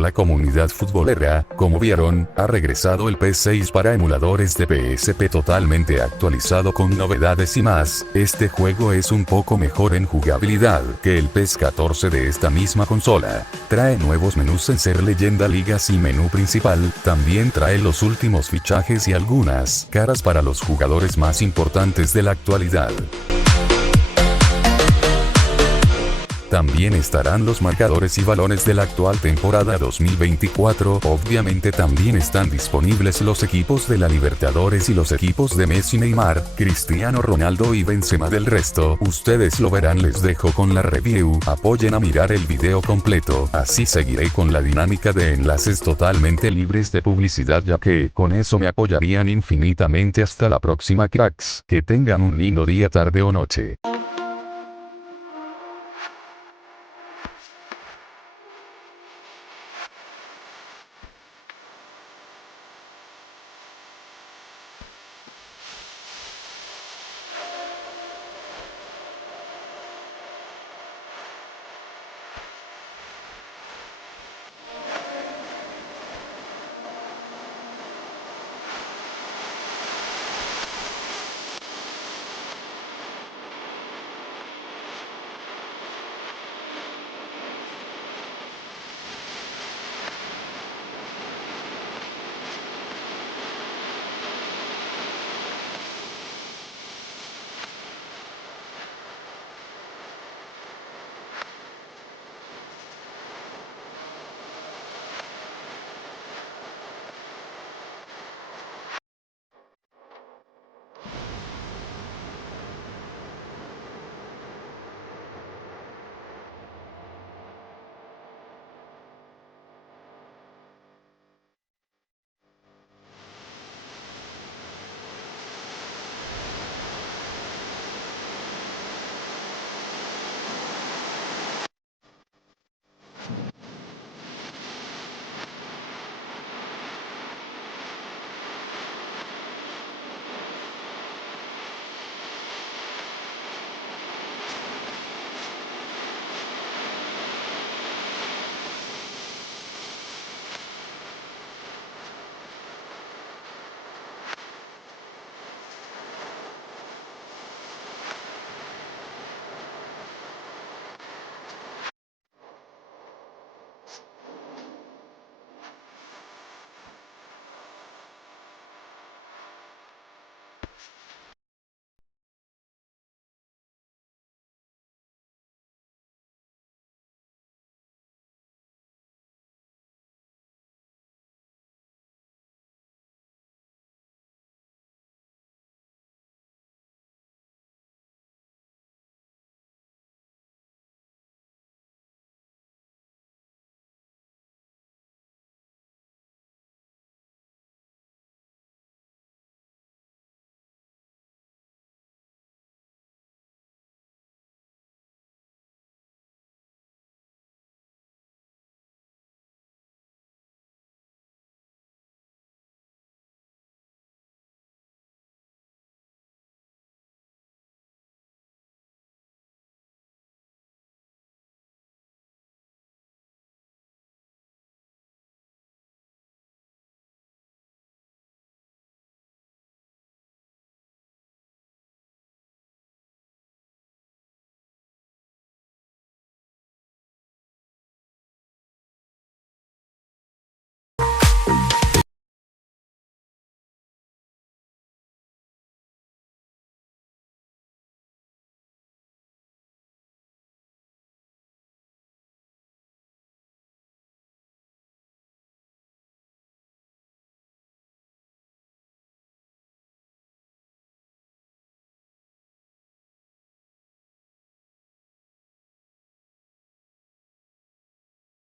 la comunidad futbolera. Como vieron, ha regresado el PES 6 para emuladores de PSP totalmente actualizado con novedades y más. Este juego es un poco mejor en jugabilidad que el PES 14 de esta misma consola. Trae nuevos menús en Ser Leyenda Ligas y menú principal, también trae los últimos fichajes y algunas caras para los jugadores más importantes de la actualidad. También estarán los marcadores y balones de la actual temporada 2024. Obviamente también están disponibles los equipos de la Libertadores y los equipos de Messi, Neymar, Cristiano Ronaldo y Benzema. Del resto, ustedes lo verán. Les dejo con la review. Apoyen a mirar el video completo. Así seguiré con la dinámica de enlaces totalmente libres de publicidad, ya que con eso me apoyarían infinitamente. Hasta la próxima, cracks. Que tengan un lindo día, tarde o noche.